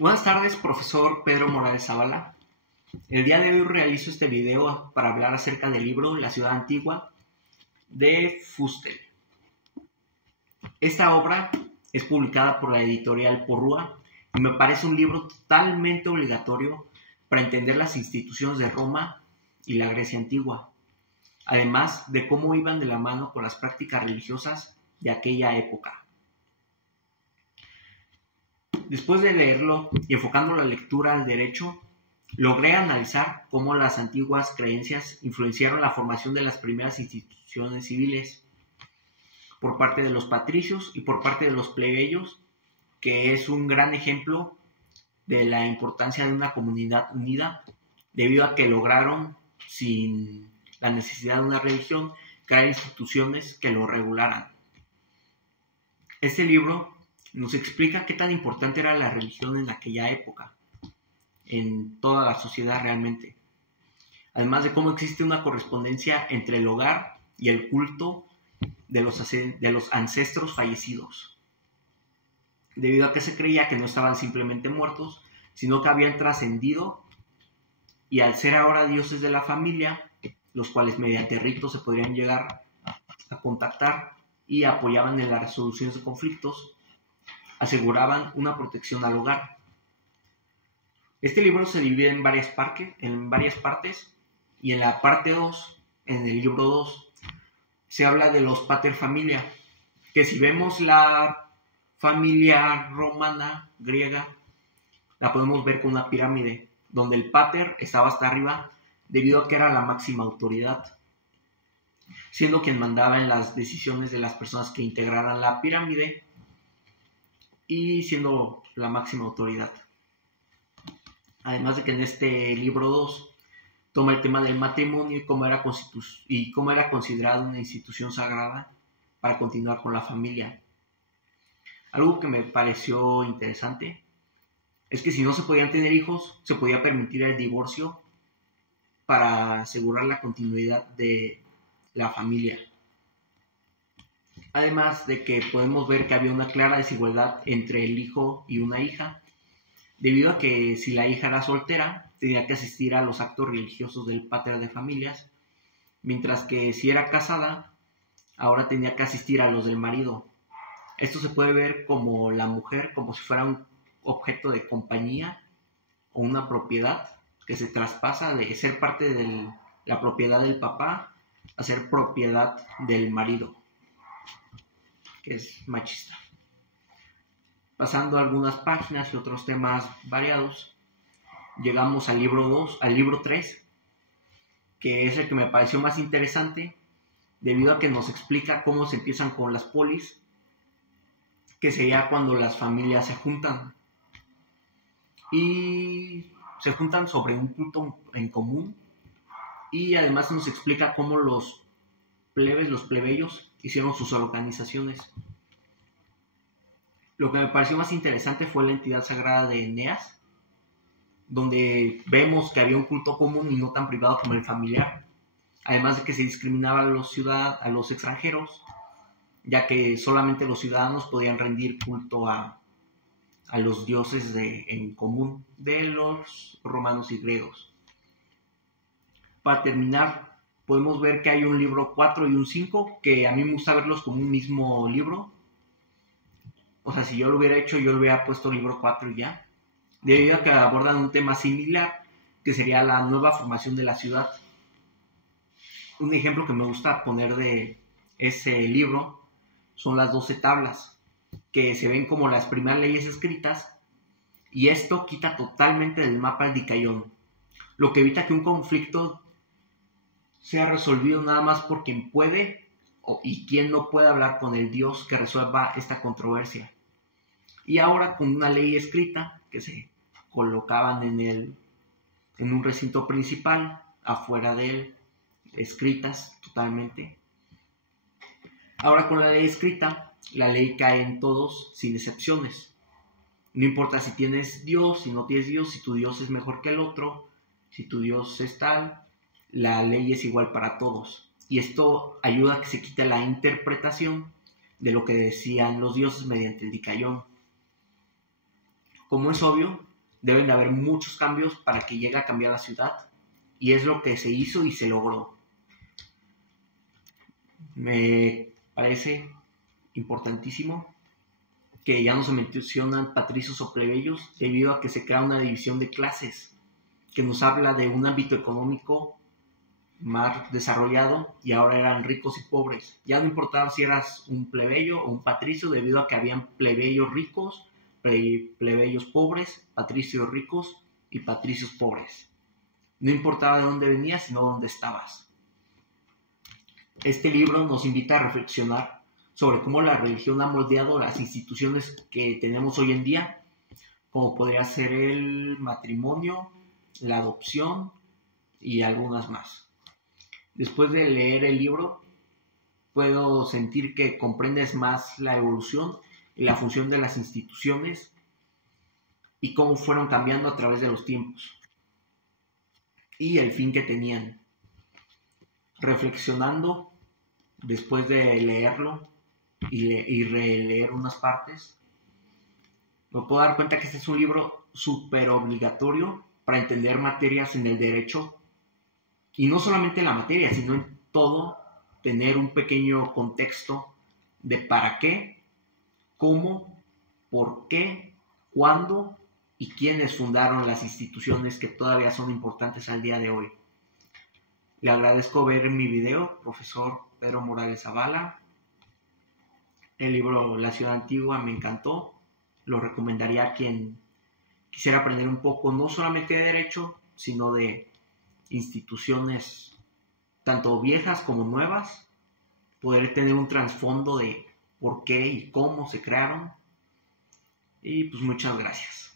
Buenas tardes, profesor Pedro Morales Zavala. El día de hoy realizo este video para hablar acerca del libro La ciudad antigua de Fustel. Esta obra es publicada por la editorial Porrúa y me parece un libro totalmente obligatorio para entender las instituciones de Roma y la Grecia antigua, además de cómo iban de la mano con las prácticas religiosas de aquella época. Después de leerlo y enfocando la lectura al derecho, logré analizar cómo las antiguas creencias influenciaron la formación de las primeras instituciones civiles por parte de los patricios y por parte de los plebeyos, que es un gran ejemplo de la importancia de una comunidad unida, debido a que lograron, sin la necesidad de una religión, crear instituciones que lo regularan. Este libro nos explica qué tan importante era la religión en aquella época, en toda la sociedad realmente. Además de cómo existe una correspondencia entre el hogar y el culto de los ancestros fallecidos, debido a que se creía que no estaban simplemente muertos, sino que habían trascendido, y al ser ahora dioses de la familia, los cuales mediante ritos se podrían llegar a contactar y apoyaban en las resoluciones de conflictos, aseguraban una protección al hogar. Este libro se divide en varias partes, y en la parte 2, en el libro 2, se habla de los pater familia, que si vemos la familia romana, griega, la podemos ver con una pirámide, donde el pater estaba hasta arriba debido a que era la máxima autoridad, siendo quien mandaba en las decisiones de las personas que integraran la pirámide y siendo la máxima autoridad. Además de que en este libro 2 toma el tema del matrimonio y cómo era considerado una institución sagrada para continuar con la familia. Algo que me pareció interesante es que si no se podían tener hijos, se podía permitir el divorcio para asegurar la continuidad de la familia. Además de que podemos ver que había una clara desigualdad entre el hijo y una hija, debido a que si la hija era soltera, tenía que asistir a los actos religiosos del pater de familias, mientras que si era casada, ahora tenía que asistir a los del marido. Esto se puede ver como la mujer, como si fuera un objeto de compañía o una propiedad que se traspasa de ser parte de la propiedad del papá a ser propiedad del marido, que es machista. Pasando algunas páginas y otros temas variados, llegamos al libro 3, que es el que me pareció más interesante, debido a que nos explica cómo se empiezan con las polis, que sería cuando las familias se juntan. Y se juntan sobre un culto en común, y además nos explica cómo los plebeyos hicieron sus organizaciones. Lo que me pareció más interesante fue la entidad sagrada de Eneas, donde vemos que había un culto común y no tan privado como el familiar, además de que se discriminaba a los extranjeros, ya que solamente los ciudadanos podían rendir culto a los dioses en común de los romanos y griegos. Para terminar, podemos ver que hay un libro 4 y un 5, que a mí me gusta verlos como un mismo libro. O sea, si yo lo hubiera hecho, yo le hubiera puesto libro 4 y ya, debido a que abordan un tema similar, que sería la nueva formación de la ciudad. Un ejemplo que me gusta poner de ese libro son las 12 tablas, que se ven como las primeras leyes escritas, y esto quita totalmente del mapa el Dicaión, lo que evita que un conflicto sea resolvido nada más por quien puede y quien no puede hablar con el Dios que resuelva esta controversia. Y ahora con una ley escrita que se colocaban en un recinto principal, afuera de él, escritas totalmente. Ahora con la ley escrita, la ley cae en todos sin excepciones. No importa si tienes Dios, si no tienes Dios, si tu Dios es mejor que el otro, si tu Dios es tal, la ley es igual para todos. Y esto ayuda a que se quite la interpretación de lo que decían los dioses mediante el Dicaión. Como es obvio, deben de haber muchos cambios para que llegue a cambiar la ciudad, y es lo que se hizo y se logró. Me parece importantísimo que ya no se mencionan patricios o plebeyos debido a que se crea una división de clases que nos habla de un ámbito económico más desarrollado, y ahora eran ricos y pobres. Ya no importaba si eras un plebeyo o un patricio, debido a que habían plebeyos ricos, plebeyos pobres, patricios ricos y patricios pobres. No importaba de dónde venías, sino dónde estabas. Este libro nos invita a reflexionar sobre cómo la religión ha moldeado las instituciones que tenemos hoy en día, como podría ser el matrimonio, la adopción y algunas más. Después de leer el libro, puedo sentir que comprendes más la evolución y la función de las instituciones y cómo fueron cambiando a través de los tiempos y el fin que tenían. Reflexionando, después de leerlo y releer unas partes, me puedo dar cuenta que este es un libro súper obligatorio para entender materias en el derecho, y no solamente en la materia, sino en todo, tener un pequeño contexto de para qué, cómo, por qué, cuándo y quiénes fundaron las instituciones que todavía son importantes al día de hoy. Le agradezco ver mi video, profesor Pedro Morales Zavala. El libro La Ciudad Antigua me encantó. Lo recomendaría a quien quisiera aprender un poco, no solamente de derecho, sino de instituciones tanto viejas como nuevas, poder tener un trasfondo de por qué y cómo se crearon. Y pues muchas gracias.